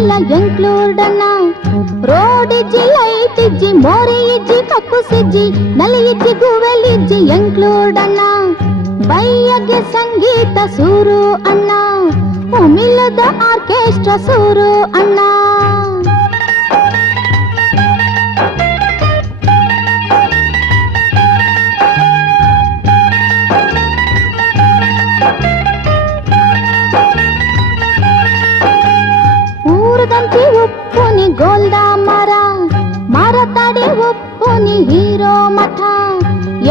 ಎಲ್ಲ ಎಂಕ್ಲೂರ್ಡನ್ನ ರೋಡ್ ಇಜ್ಜಿ ಲೈಟ್ ಇಜ್ಜಿ ಮೋರಿ ಇಜ್ಜಿ ಕಕ್ಕುಸಿಜ್ಜಿ ನಲಿ ಇಜ್ಜಿ ಗೂವೆಲಿಜ್ಜಿ ಎಂಕ್ಲೂರ್ಡನ್ನ ಬೈಯಗೆ ಸಂಗೀತ ಸೂರು ಅಣ್ಣ ಉಮಿಲ್ಲದ ಆರ್ಕೆಸ್ಟ್ರಾ ಸೂರು ಅಣ್ಣ ಊರದಂತಿ ಉಪ್ಪುನಿ ಗೋಲ್ದ ಮರ ಮರ ತಡೆ ಉಪ್ಪುನಿ ಹೀರೋ ಮಠ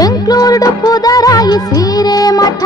ಎಂಕ್ಲೂರ್ಡ್ ಪುದರಾಯಿ ಸೀರೆ ಮಠ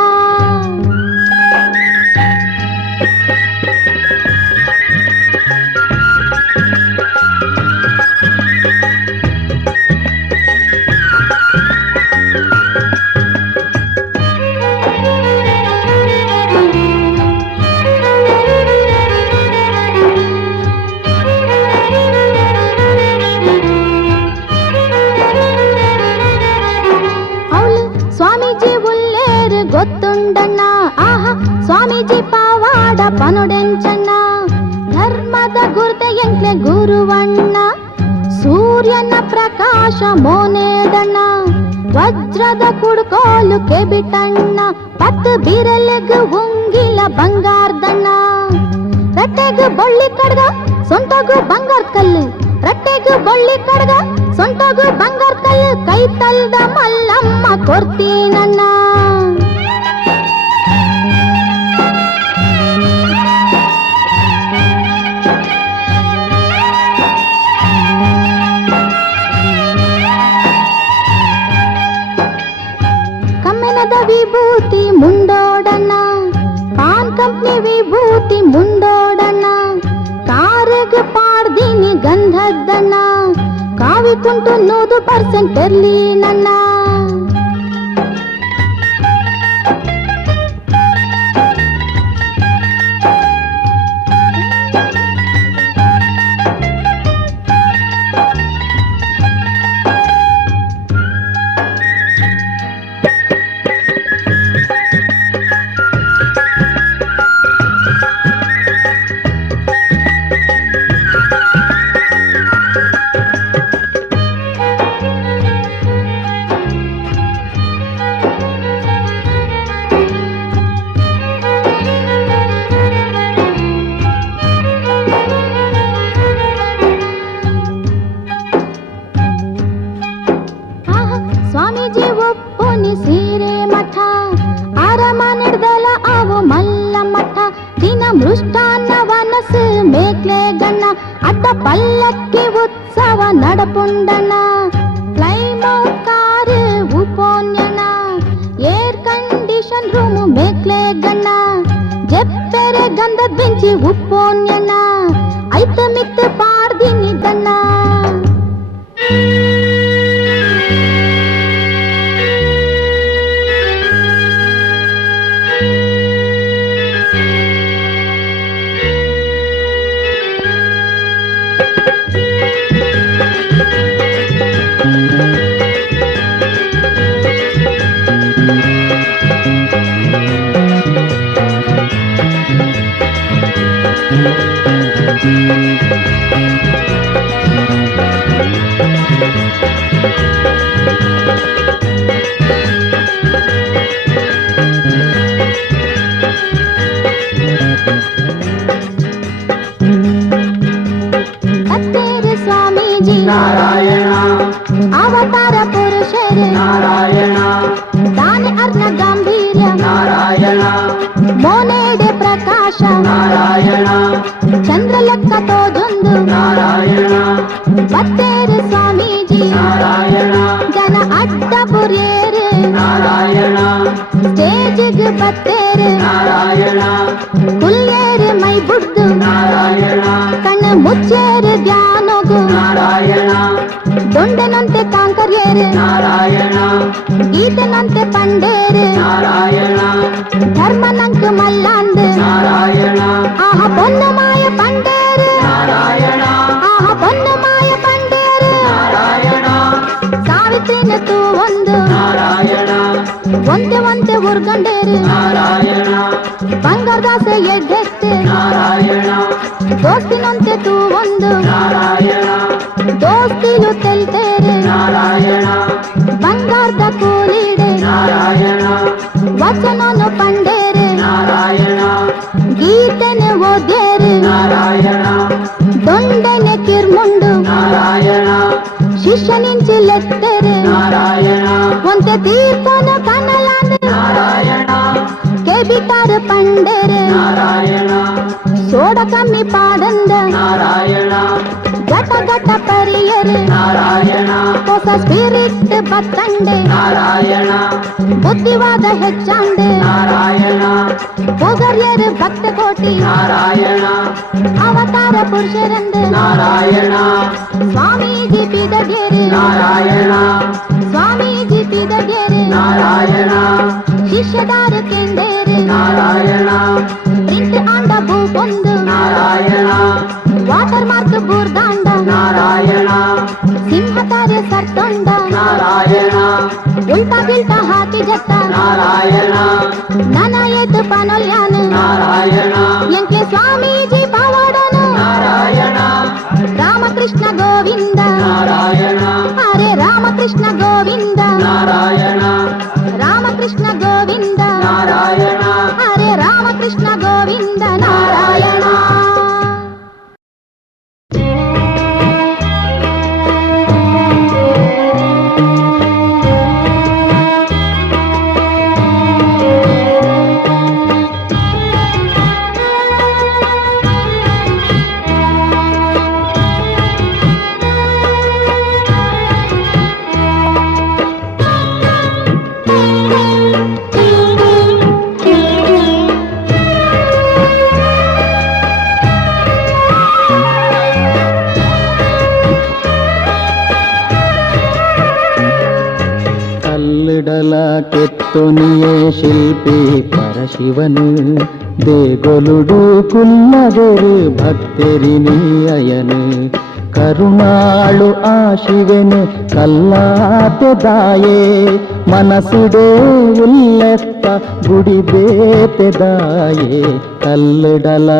ಸ್ವಾಮೀಜಿ ಉಲ್ಲೇರು ಗೊತ್ತುಂಡಣ್ಣ ಆಹಾ ಸ್ವಾಮೀಜಿ ಪಾವಾಡ ಪನುಡೆಂಚಣ್ಣ ಧರ್ಮದ ಗುರುತೆ ಎಂಕ್ಲೆ ಗುರುವಣ್ಣ ಸೂರ್ಯನ ಪ್ರಕಾಶ ಮೋನೇದಣ್ಣ ವಜ್ರದ ಕುಡ್ಕೋಲು ಕೆಬಿಟಣ್ಣ ಪತ್ತು ಬಿರಲೆಗ್ ಉಂಗಿಲ ಬಂಗಾರದಣ್ಣ ರಟ್ಟೆಗ್ ಬಳ್ಳಿ ಕಡ್ಗ ಸೊಂಟಗು ಬಂಗಾರ ಕಲ್ಲು ರಟ್ಟೆಗು ಬಳ್ಳಿ ಕಡ್ಗ ಸೊಂಟಗು ಬಂಗಾರ ಕಲ್ಲು ಕೈ ತಲ್ದ ಮಲ್ಲಮ್ಮ ಕೊಡ್ತೀನಣ್ಣ ಕಮ್ಮೆನದ ವಿಭೂತಿ ಮುಂಡೋಡಣ್ಣ ಪಾನ್ ಕಂಪ್ನಿ ವಿಭೂತಿ ಮುಂಡೋಡಣ್ಣ ಕಾರೆಗೆ ಪಾಡ್ದೀನಿ ಗಂಧದ್ದಣ್ಣ ಕಾವಿ ಕುಂಟು 100% ಇರ್ಲಿ ನನ್ನ ಸ್ವಾಮೀಜಿ ಒಪ್ಪುನಿ ಸೀರೆ ಮಠ ಅರಮನೆಡ್ದಲ ಅವು ಮಲ್ಲ ಮಠ ದಿನ ಮೃಷ್ಟಾನ್ನ ವನಸು ಮೇಕ್ಲೆ ಗಣ್ಣ ಅಡ್ಡ ಪಲ್ಲಕ್ಕಿ ಉತ್ಸವ ನಡಪುಂಡಣ್ಣ ಫ್ಲೈಮೌಟ್ ಕಾರು ಉಪೋನ್ಯಣ ಏರ್ ಕಂಡೀಷನ್ ರೂಮು ಮೇಕ್ಲೆ ಗಣ್ಣ ಜೆಪ್ಪೆರೆ ಗಂಧದ ಬೆಂಚಿ ಉಪೋನ್ಯಣ ಐತ ಮಿತ್ತು ಪಾಡ್ದಿನಿ ದಣ್ಣ ನಾರಾಯಣ ಅವತಾರ ಪುರುಷರು ನಾರಾಯಣ ದಾನಿ ಅರ್ಣ ಗಾಂಭೀರ್ಯ ನಾರಾಯಣ ಮೋನೇಡೆ ಪ್ರಕಾಶ ನಾರಾಯಣ ಚಂದ್ರಲೆಕ್ಕ ತೋಜೊಂದು ನಾರಾಯಣ ಬತ್ತೇರು ಸ್ವಾಮೀಜಿ ನಾರಾಯಣ ಜನ ಅಡ್ಡ ಪುರಿಯರು ನಾರಾಯಣ ಸ್ಟೇಜಿಗೆ ಬತ್ತೇರು ನಾರಾಯಣ ಕುಲ್ಲೇರು ಮೈ ಬುಡ್ದು ನಾರಾಯಣ ಕಣ್ಣು ಮುಚ್ಚೇರು ಧ್ಯಾನಗು ನಾರಾಯಣ ದೊಂಡೆನಂತೆ ಕಾಂಕರ್ಯರು ನಾರಾಯಣ ಗೀತೆನಂತೆ ಪಂಡೇರು ನಾರಾಯಣ ಧರ್ಮನಂಕ ಮಲ್ಲಾಂದು ನಾರಾಯಣ ಆಹ ಪೊನ್ನು ಮಾಯ ಪಂಡೇರು ನಾರಾಯಣ ಆಹ ಪೊನ್ನು ಮಾಯ ಪಂಡೇರು ನಾರಾಯಣ ಸಾವಿತ್ರಿನ ತೂ ಒಂದು ನಾರಾಯಣ ಒಂತೆ ಒಂತೆ ಉರ್ಗಂಡೇರು ನಾರಾಯಣ ಬಂಗಾರದಾಸೆ ಎಡ್ಡೆತ್ತೆ ನಾರಾಯಣ దోస్తినొంతే తూ ಒಂದು ನಾರಾಯಣ దోస్తిలు తెల్తేರೆ ನಾರಾಯಣ ಬಂಗಾರದ ಕೂಲಿಡೆ ನಾರಾಯಣ ವಚನನು ಪಂಡೇರೆ ನಾರಾಯಣ ಗೀತೆನೆ ಓದೇರೆ ನಾರಾಯಣ ದೊಂಡೆನೆ ಕಿರ್ಮುಂಡು ನಾರಾಯಣ ಶಿಷ್ಯನಿಂಚಿ ಲೆತ್ತೇರೆ ನಾರಾಯಣ ಒಂತೆ ತೀರ್ಥನ ಕನಲಾಂದು ನಾರಾಯಣ ಕೆಬಿಟಾರು ಪಂಡೇರೆ ನಾರಾಯಣ ಸೋಡ ಕಮ್ಮಿ ಪಾಡಂದ ನಾರಾಯಣ ಘಟ ಘಟ ಪರಿಯರೆ ನಾರಾಯಣ ಹೊಸ ಸ್ಪಿರಿಟ್ ಬತ್ತಂಡೆ ನಾರಾಯಣ ಬುದ್ಧಿವಾದ ಹೆಚ್ಚಂಡೆ ನಾರಾಯಣ ಪೊಗರ್ಯರು ಭಕ್ತ ಕೋಟಿ ನಾರಾಯಣ ಅವತಾರ ಪುರುಷರಂದು ನಾರಾಯಣ ಸ್ವಾಮೀಜಿ ಪಿದಗೆರೆ ನಾರಾಯಣ ಸ್ವಾಮೀಜಿ ಪಿದಗೆರೆ ನಾರಾಯಣ ಶಿಷ್ಯದಾರು ಕೆಂಡೇರೆ ನಾರಾಯಣ ಪ್ರಿಂಟ್ ಆಂಡ ಭೂಪೊಂದು ನಾರಾಯಣ ವಾಟರ್ ಮಾರ್ಕ್ ಬೂರ್ದಾಂಡ ನಾರಾಯಣ ಸಿಂಹತಾರೆ ಸರ್ತೊಂಡ ನಾರಾಯಣ ಉಲ್ಟಾ ಗಿಲ್ಟಾ ಹಾಕಿ ಜತ್ತ ನಾರಾಯಣ ನನ ಎದ್ದು ಪನೊಲ್ಯಾನು ನಾರಾಯಣ ಎಂಕೆ ಸ್ವಾಮೀಜಿ ಪವಾಡನು ನಾರಾಯಣ ರಾಮಕೃಷ್ಣ ಗೋವಿಂದ ನಾರಾಯಣ ಹರೇ ರಾಮಕೃಷ್ಣ ಗೋವಿಂದ ನಾರಾಯಣ ರಾಮಕೃಷ್ಣ ಗೋವಿಂದ ನಾರಾಯಣ ಹರೇ ರಾಮಕೃಷ್ಣ ಗೋವಿಂದ ನಾರಾಯಣ ಕಲ್ಲಿಡಲ ಕೆತ್ತೊನಿಯೇ ಶಿಲ್ಪಿ ಪರಶಿವನು ದೇಗೊಲುಡು ಕುಲ್ಲಗೆರು ಭಕ್ತರಿನಿ ಅಯನು ಕರುಣಾಳು ಆ ಶಿವನು ಕಲ್ಲಾತೆದಾಯೇ ಮನಸುಡೇ ಉಲ್ಲೆತ್ತ ಗುಡಿ ಬೇತೆದಾಯೇ ಕಲ್ಲಿಡಲ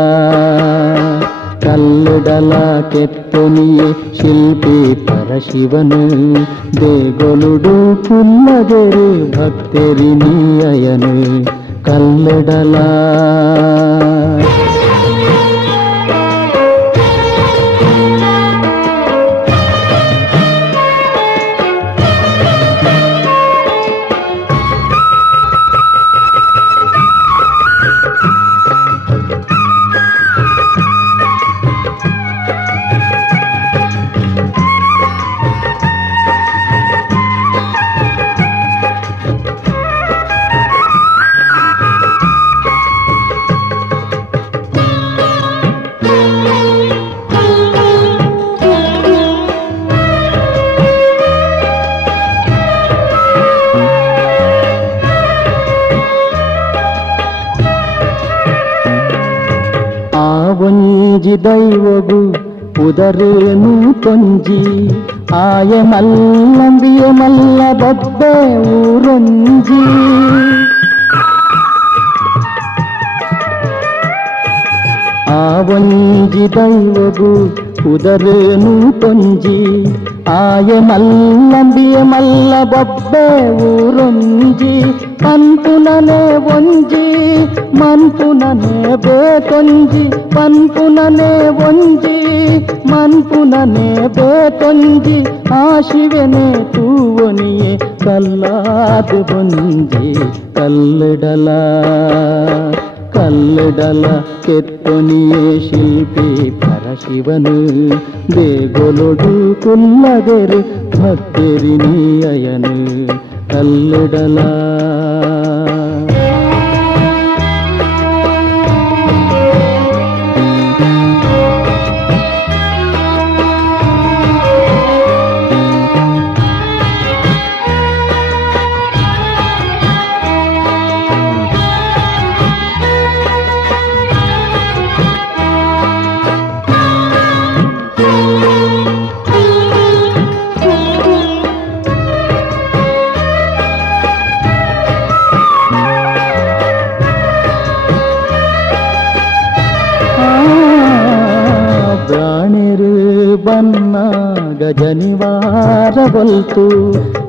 ಕಲ್ಲಿಡಲ ಕೆತ್ತೊನಿಯೇ ಶಿಲ್ಪಿ ಪರಶಿವನು ದೇಗೊಲುಡು ಕುಲ್ಲಗೆರು ಭಕ್ತರಿನಿ ಅಯನು ಕಲ್ಲಿಡಲ ಒಂಜಿ ದೈವಗು ಉದರೇನು ತೊಂಜಿ ಆಯ ಮಲ್ಲಂಬಿಯ ಮಲ್ಲ ಬಬ್ಬೆ ಊರೊಂಜಿ ಆ ಒಂಜಿ ದೈವಗು ಉದರೇನು ತೊಂಜಿ ಆಯ ಮಲ್ಲಂಬಿಯ ಮಲ್ಲ ಬಬ್ಬೆ ಊರೊಂಜಿ ಪನ್ಪುನನೆ ಒಂಜಿ ಮನ್ಪುನನೆ ಬೇತೊಂಜಿ ಪನ್ಪುನನೆ ಒಂಜಿ ಮನ್ಪುನನೆ ಬೇತೊಂಜಿ ಆ ಶಿವನೆ ತೂವನಿಯೇ ಕಲ್ಲಾದು ಬೊಂಜಿ ಕಲ್ಲಿಡಲ ಕಲ್ಲಿಡಲ ಕೆತ್ತೊನಿಯೇ ಶಿಲ್ಪಿ ಪರಶಿವನು ದೇಗೊಲೊಡು ಕುಲ್ಲಗೆರು ಭಕ್ತರಿನಿ ಅಯನು ಕಲ್ಲಿಡಲ ಬನ್ನಾಗ ಜನಿವಾರ ಒಲ್ತು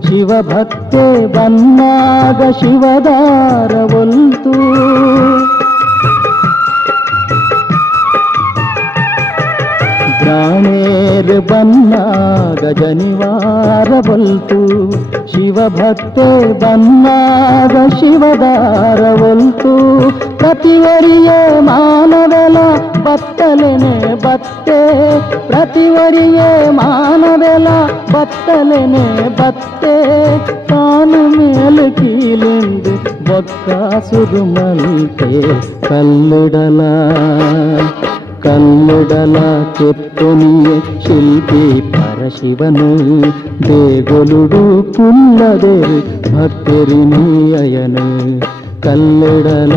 ಶಿವಭಕ್ತೆ ಬನ್ನಾಗ ಶಿವದಾರ ಒಲ್ತು ಗ್ರಾಮೇರ್ ಬನ್ನಾಗ ಜನಿವಾರ ಒಲ್ತು ಶಿವಭಕ್ತೆ ಬನ್ನಾಗ ಶಿವದಾರ ಒಲ್ತು ಪ್ರತಿವರಿಯೇ ಮಾನವೆಲ ಬತ್ತಲೆನೆ ಬತ್ತೆ ಪ್ರತಿವರಿಯೇ ಮಾನವೆಲ ಬತ್ತಲೆನೆ ಬತ್ತೆ ತಾನು ಮೇಲೆ ಕೀಲೆಂದು ಬೊಕ್ಕಾಸುದು ಮಲ್ತೆ ಕಲ್ಲಿಡಲ ಕಲ್ಲಿಡಲ ಕೆತ್ತೊನಿಯೇ ಶಿಲ್ಪಿ ಪರಶಿವನು ದೇಗೊಲುಡು ಕುಲ್ಲದೇರು ಭಕ್ತರಿ ನೀಯನು ಕಲ್ಲಿಡಲ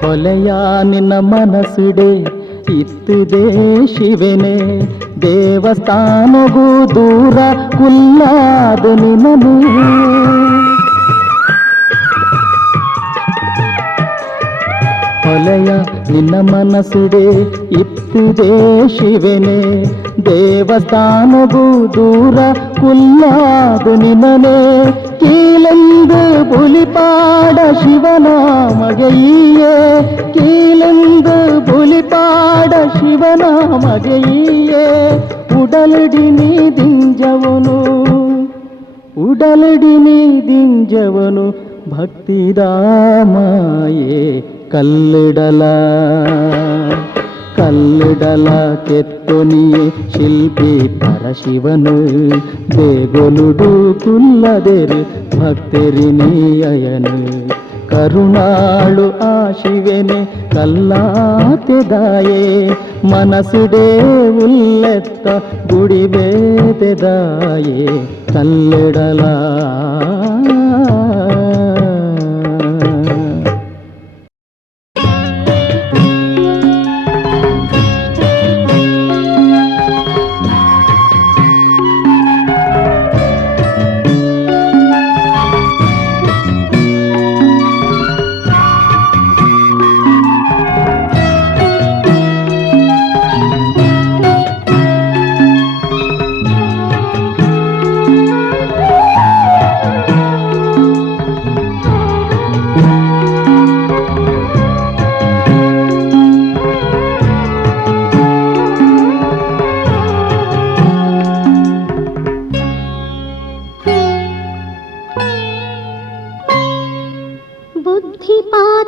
ಹೊಲೆಯ ನಿನ್ನ ಮನಸ್ಸುಡೆ ಇತ್ತಿದೆ ಶಿವನೇ ದೇವಸ್ಥಾನಗೂ ದೂರ ಕುಲ್ಲಾದ ನಿನನು ಹೊಲೆಯ ನಿನ್ನ ಮನಸ್ಸುಡೆ ಇತ್ತಿದೆ ಶಿವನೇ ದೇವಸ್ಥಾನಗೂ ದೂರ ಕುಲ್ಲಾದು ನಿನನೇ ಕೀಲೆಂದು ಬುಲಿಪಾಡ ಶಿವನಾಮಗೆಯೇ ಕೀಲೆಂದು ಬುಲಿಪಾಡ ಶಿವನಾಮಗೆಯೇ ಉಡಲಡಿ ನೀ ದಿಂಜವನು ಉಡಲಡಿ ನೀ ದಿಂಜವನು ಭಕ್ತಿದಾಮಾಯೇ ಕಲ್ಲಿಡಲ ಕಲ್ಲಿಡಲ ಕೆತ್ತೊನಿಯೇ ಶಿಲ್ಪಿ ಪರಶಿವನು ದೇಗೊಲುಡು ಕುಲ್ಲದೆರು ಭಕ್ತರಿ ನೀಯನು ಕರುಣಾಳು ಆ ಶಿವನೆ ಕಲ್ಲಾತೆದಾಯೇ ಮನಸುಡೇ ಉಲ್ಲೆತ್ತ ಗುಡಿಬೇತೆದಾಯೇ ಕಲ್ಲಿಡಲ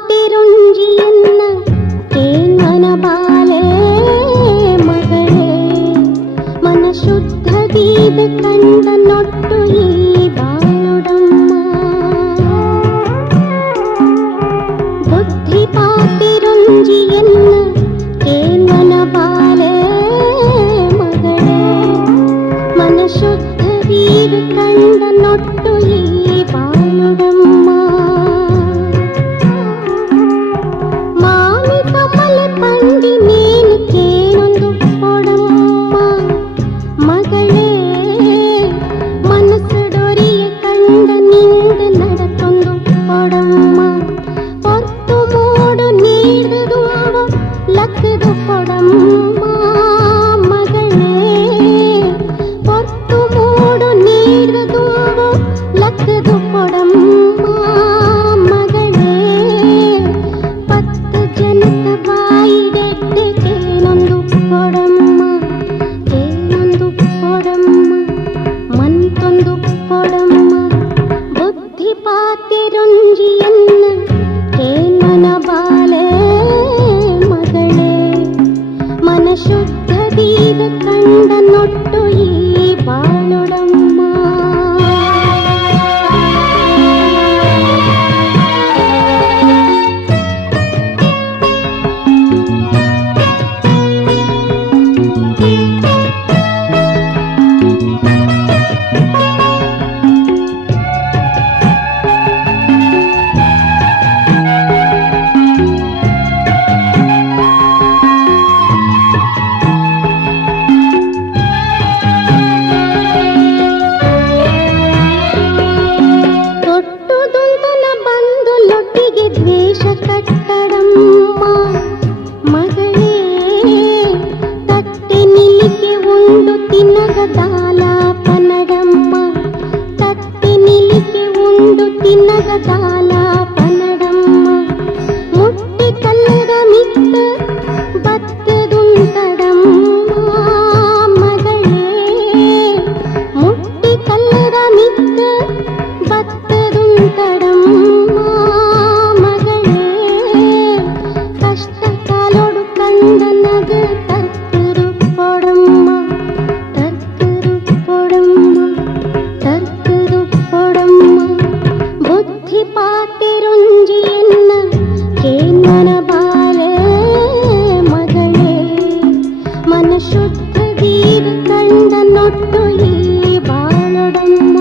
ಬುದ್ಧಿಪಾತಿರುಂಜಿಯನ್ನ ಕೇಂಗನ ಬಾಲೆ ಮಗಳೇ ಮನ ಶುದ್ಧ ದೀದ ಕಂಡ ನೊಟ್ಟು ಈ ಬಾಳುಡಮ್ಮ ಬುದ್ಧಿಪಾತಿರುಂಜಿಯನ್ನ ಕೇಂಗನ ಬಾಲೆ ಮಗಳೇ ಮನ ಶುದ್ಧ ದೀದ ಕಂಡ ನೊಟ್ಟು ಈ ಬಾಳುಡಮ್ಮ పండి నేను కేనొందు పొడమ్మ మಗಳೇ మనసుడు ಶುದ್ಧದೀಗ ಕಂಡ ನೊಟ್ಟು ಈ ಬಾಳುಡಮ್ಮ. ದ್ವೇಷ ಕಟ್ಟಡಮ್ಮ ಮಗಳೇ, ತಟ್ಟೆ ನಿಲಿಕೆ ಉಂಡು ತಿನ್ನಗದಾಲಾಪನಡಮ್ಮ, ತಟ್ಟೆ ನಿಲಿಕೆ ಉಂಡು ತಿನ್ನಗದಾಲಾಪನಡಮ್ಮ, ಮುಟ್ಟಿ ಕಲ್ಲದ ಮಿತ್ತ ಬತ್ತದುಂಟಡಮ್ಮ ಮಗಳೇ, ಮುಟ್ಟಿ ಕಲ್ಲದ ಮಿತ್ತ ಬತ್ತದುಂಟಡಮ್ಮ. கண்டனக தர்க்குரு பொடம்மா, தர்க்குரு பொடம்மா, தர்க்குரு பொடம்மா. ಬುದ್ಧಿ ಪಾತಿರುಂಜಿಯನ್ನ ಕೇನ್ಮನ ಬಾಲ ಮಗಳೇ, ಮನ ಶುದ್ಧದೀಗ ಕಂಡ ನೊಟ್ಟು ಈ ಬಾಳೊಡಮ್ಮ.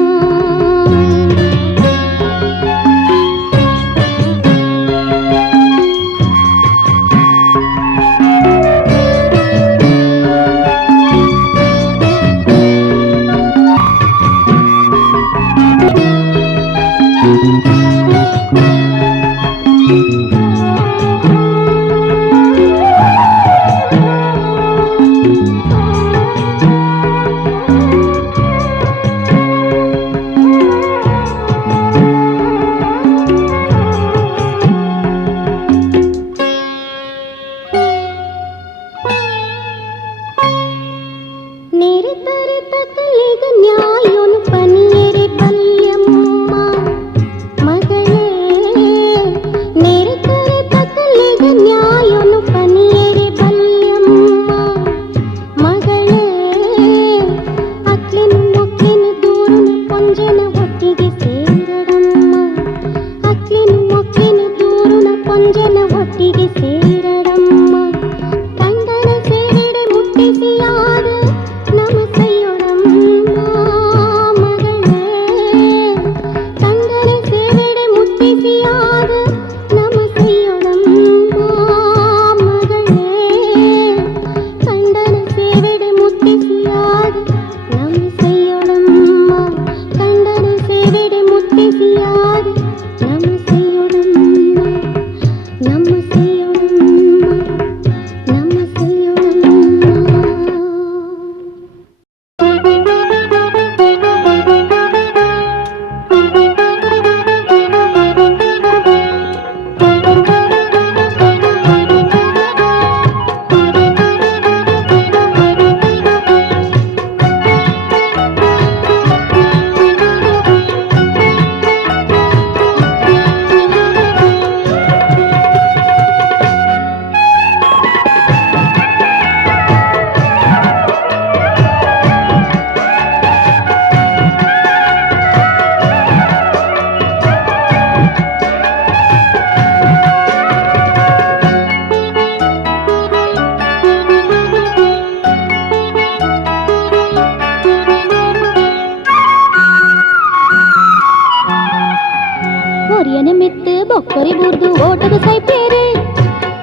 ಬೊಕ್ಕರಿ ಬುರ್ದು ಓಟದ ಸೈಪೇರೆ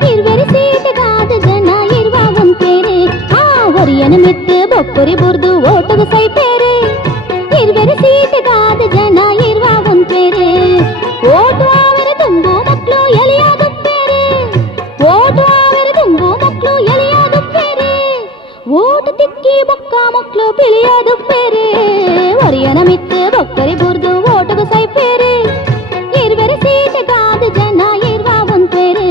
ಇರ್ವೆರಿ ಸೀಟೆಗಾದ ಜನ ಇರುವಾಗಂತೇರೆ. ಆ ಹೊರಿಯನ ಮಿತ್ತು ಬೊಕ್ಕರಿ ಬುರ್ದು ಓಟದ ಸೈಪೇರೆ ಇರ್ವೆರಿ ಸೀಟೆಗಾದ ಜನ ಇರುವಾಗಂತೇರೆ. ಓಟು ಅವರ ತುಂಬು ಮಕ್ಕಳು ಎಲೆಯಾಗುತ್ತೇರೆ, ಓಟು ಅವರ ತುಂಬು ಮಕ್ಕಳು ಎಲೆಯಾಗುತ್ತೇರೆ. ಓಟು ತಿಕ್ಕಿ ಬೊಕ್ಕ ಮಕ್ಕಳು ಪಿಳಿಯಾಗುತ್ತೇರೆ. ಹೊರಿಯನ ಮಿತ್ತು ಬೊಕ್ಕರಿ ಬುರ್ದು ಓಟದ ಸೈಪೇರೆ ಇರ್ವೆರಿ ಸೀಟೆಗಾದ ಜನ ಇರುವಾಗಂತೇರೆ.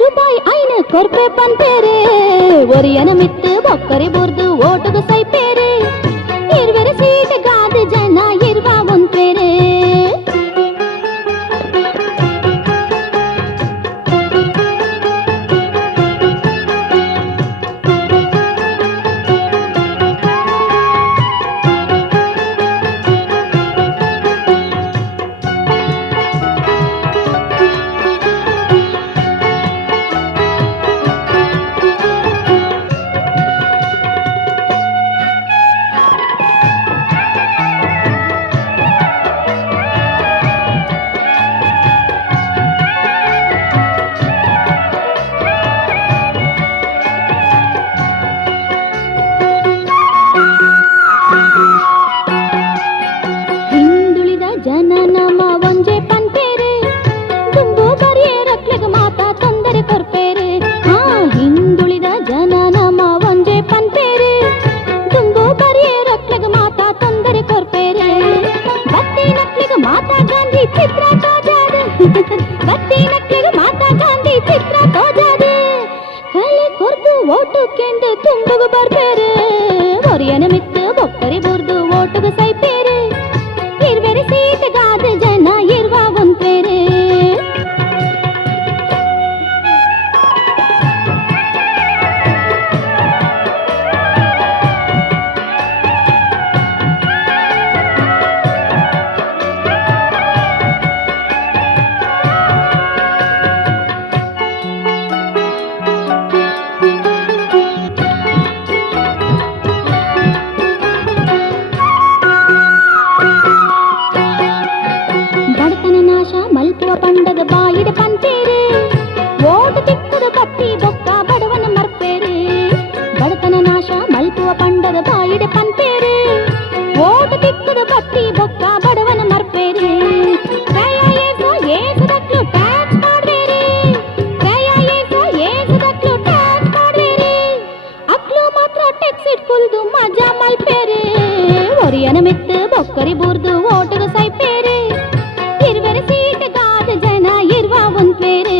ರೂಪಾಯಿ ಐನ ಕೊರ್ಪೆ ಪಂಪೇರೆ ಒರಿಯನ ಮಿತ್ತು ಬೊಕ್ಕರಿ ಬುರ್ದು ಓಟುಗು ಸೈಪೇರೆ ಇರ್ವೆರೆ ಸೀಟ್ ಗಾದ ಜನ ಇರ್ವ ಒಂಪೇರೆ ಹಿಂದುಳಿದ ಜನ ನಮ್ಮ ಒಂಜೆ ಪಂಪೇರೆ ದುಂಬು ಬರಿಯೇ ರಕ್ಲೆಗ ಮಾತಾ ತೊಂದರೆ ಕೊರ್ಪೇರೆ ಹಿಂದುಳಿದ ಜನ ನಮ್ಮ ಒಂಜೆ ಪಂಪೇರೆ ದುಂಬು ಬರಿಯೇ ರಕ್ಲೆಗ ಮಾತಾ ತೊಂದರೆ ಕೊರ್ಪೇರೆ ಬತ್ತಿ ನಕ್ಲೆಗ ಮಾತಾ ಗಾಂಧಿ ಚಿತ್ರ ತೋಜಾದ ಬತ್ತಿ ನಕ್ಲೆಗ ಮಾತಾ ಗಾಂಧಿ ಚಿತ್ರ ತೋಜಾದ ಕಲೆ ಕೊರ್ದು ಓಟು ಕೆಂದು ತುಂಬುಗು ಬರ್ಪೇರೆ ಒರಿಯನ ಮಿತ್ತು ಬೊಕ್ಕರಿ ಬುರ್ದು ಓಟುಗು ಸೈಪೇರೆ ಇರ್ವೆರೆ ಸೀಟ್ ಗಾದ ಜನ ಇರ್ವ ಒಂಪೇರೆ ಬಡತನ ನಾಶ ಮಲ್ಪುವ ಪಂಡದ ಬಾಯಿಡ ಪಂಪೇರೆ ಓಟ ತಿಕ್ಕದ ಬತ್ತಿ ಬೊಕ್ಕ ಬಡವನ ಮರ್ಪೇರೆ ಬಡತನ ನಾಶ ಮಲ್ಪುವ ಪಂಡದ ಬಾಯಿಡ ಪಂಪೇರೆ ಓಟ ತಿಕ್ಕದ ಬತ್ತಿ ಬೊಕ್ಕ ಬಡವನ ಮರ್ಪೇರೆ ಕ್ರಯ ಏಸು ಏಸುದಕ್ಲು ಟ್ಯಾಕ್ಸ್ ಮಾಡ್ಬೇರೆ ಕ್ರಯ ಏಸು ಏಸುದಕ್ಲು ಟ್ಯಾಕ್ಸ್ ಮಾಡ್ಬೇರೆ ಅಕ್ಲು ಮಾತ್ರ ಟ್ಯಾಕ್ಸ್ ಇಟ್ಕೊಳ್ದು ಮಜಾ ಮಲ್ಪೇರೆ ಒರಿಯನ ಮಿತ್ತು ಬೊಕ್ಕರಿ ಬುರ್ದು ಓಟುಗು ಸೈಪೇರೆ ಇರ್ವೆರೆ ಸೀಟ್ ಗಾದ ಜನ ಇರ್ವ ಒಂಪೇರೆ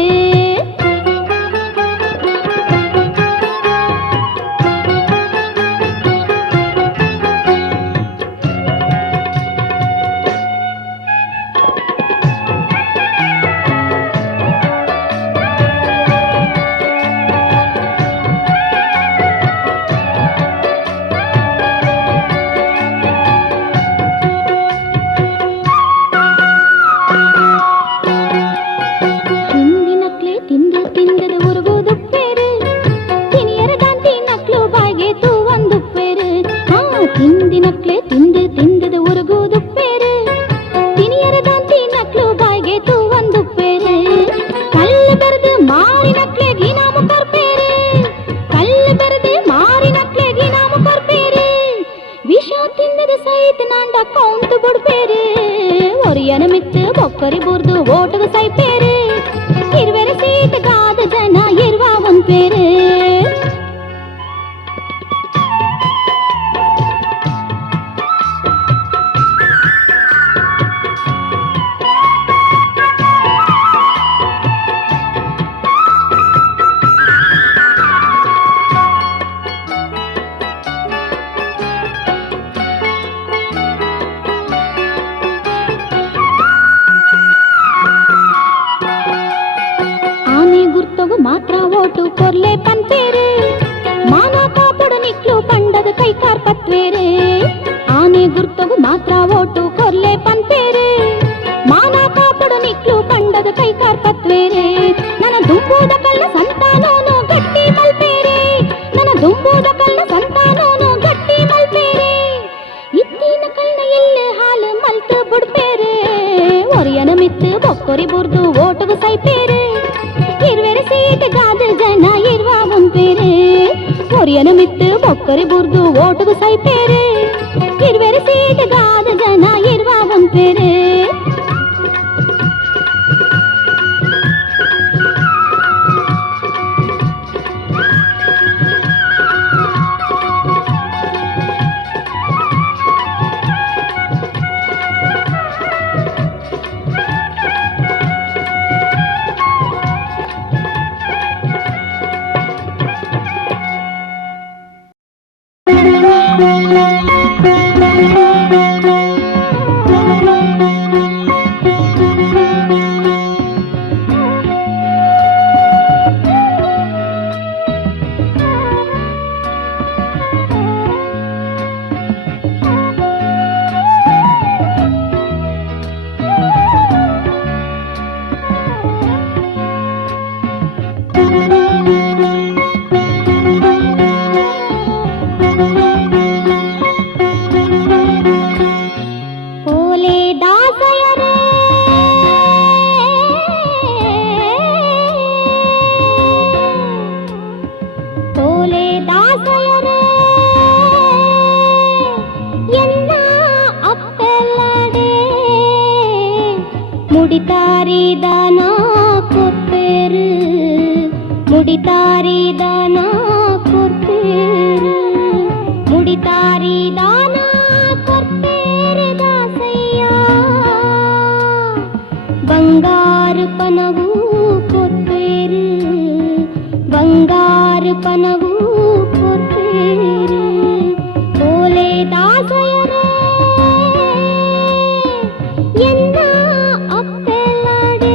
ಹಿಂದಿನಕ್ಲೆ ತಿಂದು ತಿಂದದ ಉರುಗುದುಪ್ಪೇರೆ ತಿನಿಯರ ದಾಂತಿ ನಕ್ಲು ಬಾಯಿಗೆ ತೂವಂದುಪ್ಪೇರೆ ಹಿಂದಿನಕ್ಲೆ ತಿಂದು ತಿಂದದ ಉರುಗುದುಪ್ಪೇರೆ ತಿನಿಯರ ದಾಂತಿ ನಕ್ಲು ಬಾಯಿಗೆ ತೂವಂದುಪ್ಪೇರೆ ಕಲ್ಲು ಬೆರೆದು ಮಾರಿ ನಕ್ಲೆ ಗೀನಾಮು ಕೊರ್ಪೇರೆ ಕಲ್ಲು ಬೆರೆದು ಮಾರಿ ನಕ್ಲೆ ಗೀನಾಮು ಕೊರ್ಪೇರೆ ವಿಷ ತಿಂದದ ಸಹಿತ ನಾಂಡ ಕೌಂಟು ಬುಡ್ಪೇರೆ ಒರಿಯನ ಮಿತ್ತು ಬೊಕ್ಕರಿ ಬುರ್ದು ಓಟುಗು ಸೈಪೇರೆ ಇರ್ವೆರೆ ಸೀಟ್ ಗಾದ ಜನ ಇರ್ವ ಒಂಪೇರೆ ಆನೆ ಗುರ್ತಗು ಮಾತ್ರ ಓಟು ಕೊರ್ಲೆ ಪಂಪೇರೆ ಮಾನ ಕಾಪಡು ನಿಕ್ಲು ಪಂಡದ ಕೈ ಕಾರ್ಪತ್ವೇರೆ ಆನೆ ಗುರ್ತಗು ಮಾತ್ರ ಓಟು ಕೊರ್ಲೆ ಪಂಪೇರೆ ಮಾನ ಕಾಪಡು ನಿಕ್ಲು ಪಂಡದ ಕೈ ಕಾರ್ಪತ್ವೇರೆ ನನ್ನ ದುಂಬುದ ಕಳ್ಳ ಸಂತಾನೋನು ಗಟ್ಟಿ ಮಲ್ಪೇರೆ ನನ್ನ ದುಂಬುದ ಕಳ್ಳ ಸಂತಾನೋನು ಗಟ್ಟಿ ಮಲ್ಪೇರೆ ಇತ್ತಿನ ಕಳ್ಳ ಎಲ್ಲ ಹಾಲು ಮಲ್ತು ಬುಡ್ಪೇರೆ ಒರಿಯನ ಮಿತ್ತು ಬೊಕ್ಕರಿ ಬುರ್ದು ಓಟುಗು ಸೈಪೇರೆ ಇರ್ವೆರೆ ಸೀಟ್ ಗಾದ ಜನ ಇರ್ವ ಒಂಪೇರೆ ಒರಿಯನ ಮಿತ್ತು ಬೊಕ್ಕರಿ ಬುರ್ದು ಓಟುಗು ಸೈಪೇರೆ ಇರ್ವೆರೆ ಸೀಟ್ ಗಾದ ಜನ ಇರ್ವ ಒಂಪೇರೆ ಮುಡಿತಾರಿದಾನ ಕೊರ್ತೇರು ಮುಡಿತಾರಿದಾನ ಕೊರ್ತೇರು ದಾಸಯ್ಯ ಬಂಗಾರು ಪನವು ಕೊರ್ತೇರು ಬಂಗಾರು ಪನವು ಕೊರ್ತೇರು ಓಲೆ ದಾಸಯ್ಯರೇ ಎನ್ನ ಅಪ್ಪೆಲಾಡೆ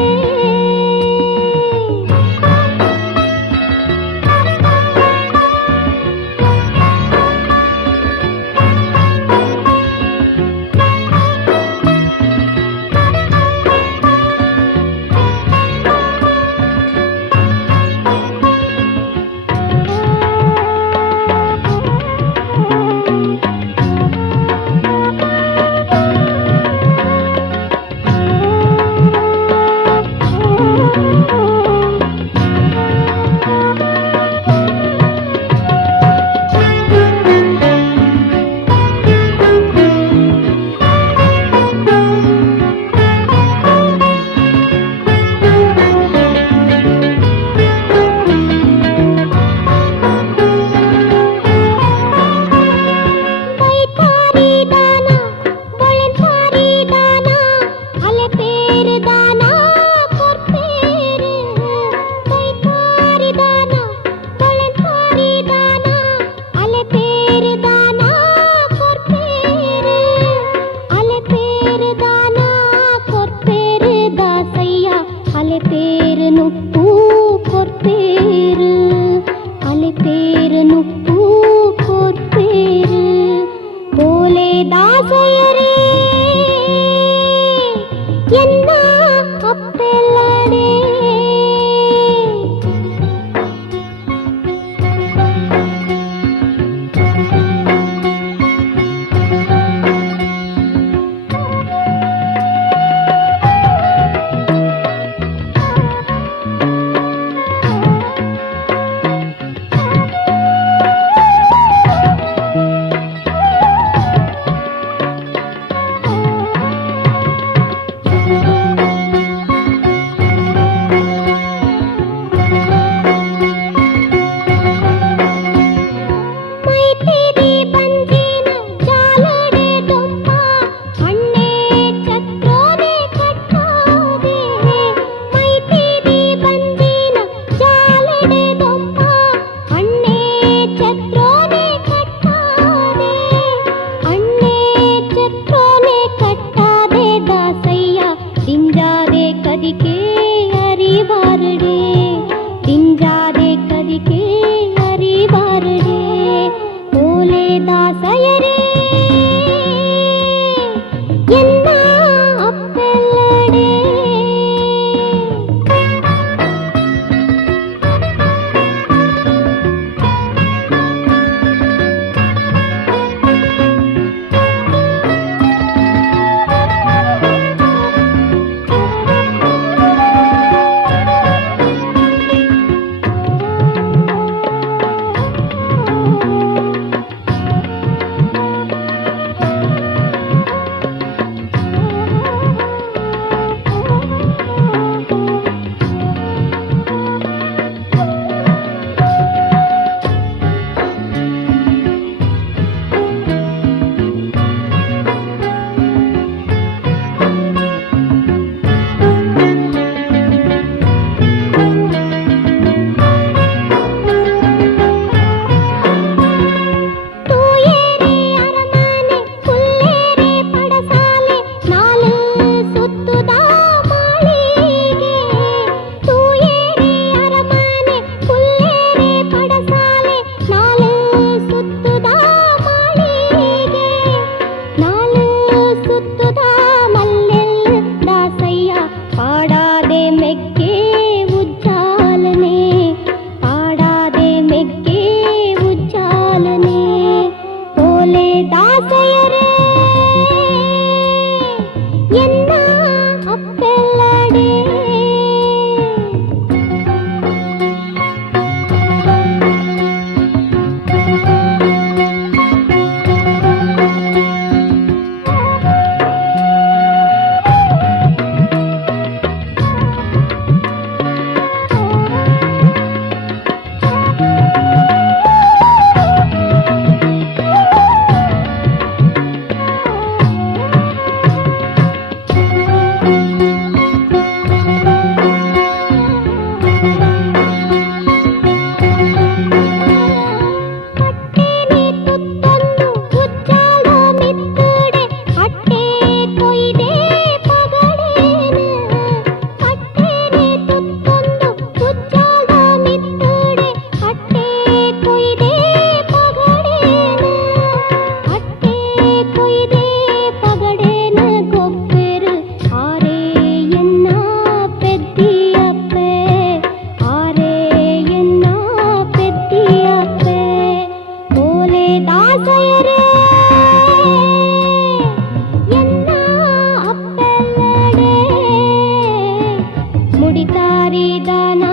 ಮುಡಿತಾರಿದನ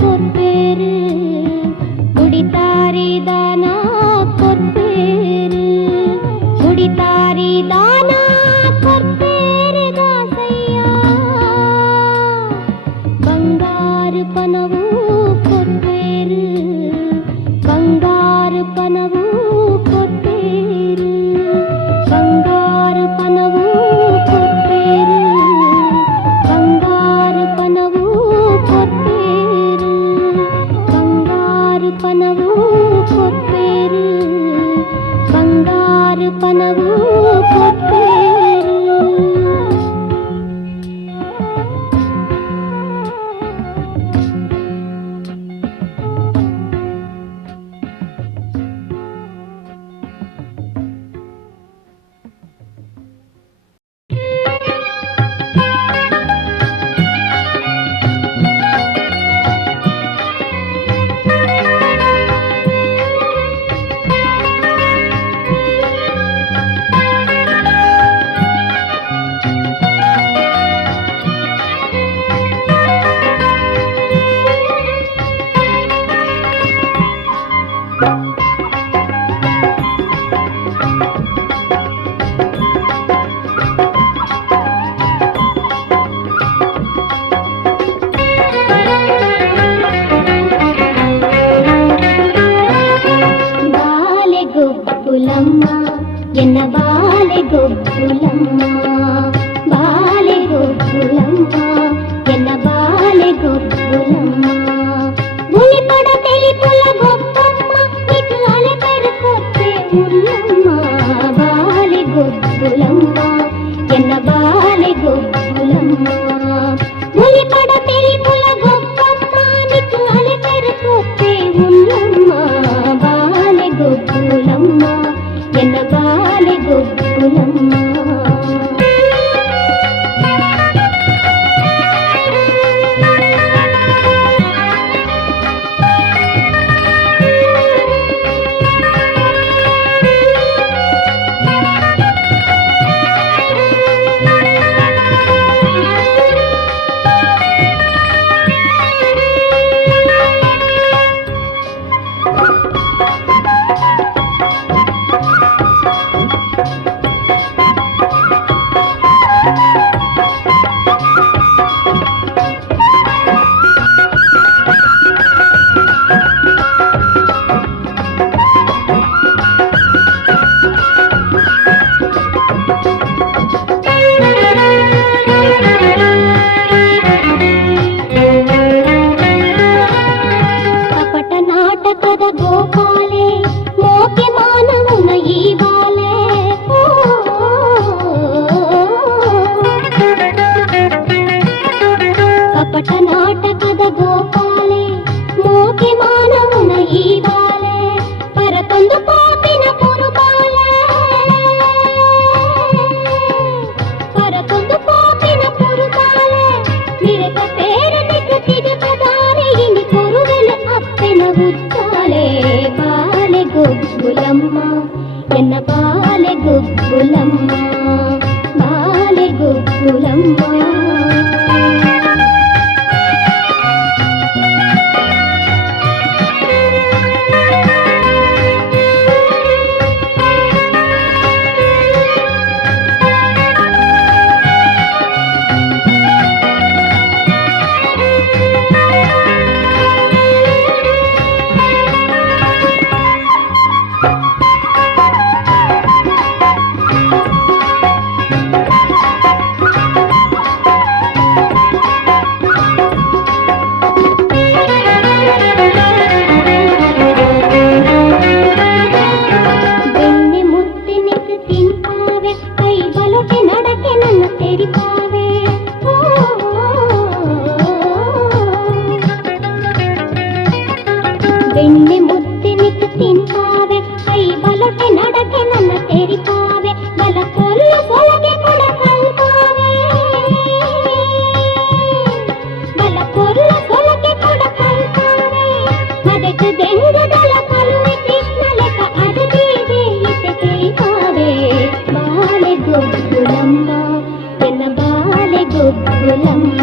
ಕೊರ್ಪೇರು ಮುಡಿತಾರಿದನ ಕೊರ್ಪೇರು ಮುಡಿತಾರಿದನ ಕೊರ್ಪೇರು ದಾಸಯ್ಯ ಬಂಗಾರು ಪನವು ಕೊರ್ಪೇರು ಬಂಗಾರು ಪನವು ಕೊರ್ಪೇರು ಬಂಗಾರು ಪನವು ಕೊರ್ಪೇರು ಬಂಗಾರು ಪನವು ಕೊರ್ಪೇರು ಬಂಗಾರು ಪನವು ಕೊರ್ಪೇರು ಬಂಗಾರು ಪನವು ಕೊರ್ಪೇರು బాలెగొబ్బులమ్మ ఎన్న బాలెగొబ్బులమ్మ బాలెగొబ్బులమ్మ ఎన్న బాలెగొబ్బులమ్మ మునిపడ తెలిపుల గొప్పమ్మ నీకు అలకరు కొట్టే ఉన్నమ్మ బాలెగొబ్బులమ్మ ఎన్న బాలెగొబ్బులమ్మ మునిపడ తెలిపుల గొప్పమ్మ నీకు అలకరు కొట్టే ఉన్నమ్మ బాలెగొబ్బులమ్మ ఎన్న బాలెగొబ్బులమ్మ ಕಪಟ ನಾಟಕದ ಗೋಪಾಲೆ ಮೋಕೆ ಮಾನವನ ಈ ಬಾಲೆ ಕಪಟ ನಾಟಕದ ಗೋಪಾಲೆ ಮೋಕೆ ಮಾನವನ ಈ ಬಾಲೆ ಪರತೊಂದು ಪಾಪಿನ ಪುರುಬಾಲೆ ಪರತೊಂದು ಪಾಪಿನ ಪುರುಬಾಲೆ ನಿರತ ಸೇರದಿದ್ದ ತಿರುಗದಾರೆ ಇನಿ ಕೊರುವೆಲು ಅಪ್ಪೆನ ಉಚ್ಚಾಲೆ ಬಾಲೆಗೊಬ್ಬುಲಮ್ಮ ಎನ್ನ ಬಾಲೆಗೊಬ್ಬುಲಮ್ಮ ಬಾಲೆಗೊಬ್ಬುಲಮ್ಮ ಬೆಣ್ಣೆ ಮುತ್ತಿನಿಗೆ ತಿಂತಾವೆ ಕೈ ಬಲೊಟೆ ನಡಕೆ ನನ್ನ ತೆರಿತಾವೆ ಬೆಣ್ಣೆ ಮುತ್ತಿನಿಗೆ ತಿಂತಾವೆ ಕೈ ಬಲೊಟೆ ನಡಕೆ ನನ್ನ ತೆರಿತಾವೆ ಬಲ ಕೊಲ್ಲ ಸೊಲಗೆ ಕೊಡ ಕಲ್ತಾವೆ ಬಲ ಕೊಲ್ಲ ಸೊಲಗೆ ಕೊಡ ಕಲ್ತಾವೆ ಮದಕ ದೆಂಗದಲ ಕಲುವೆ ಕೃಷ್ಣ ಲೆಕ್ಕ ಅಜದೀವೆ ಇತೆ ತೆರಿತಾವೆ ಬಾಲೆಗೊಬ್ಬುಲಮ್ಮ ಎನ್ನ ಬಾಲೆಗೊಬ್ಬುಲಮ್ಮ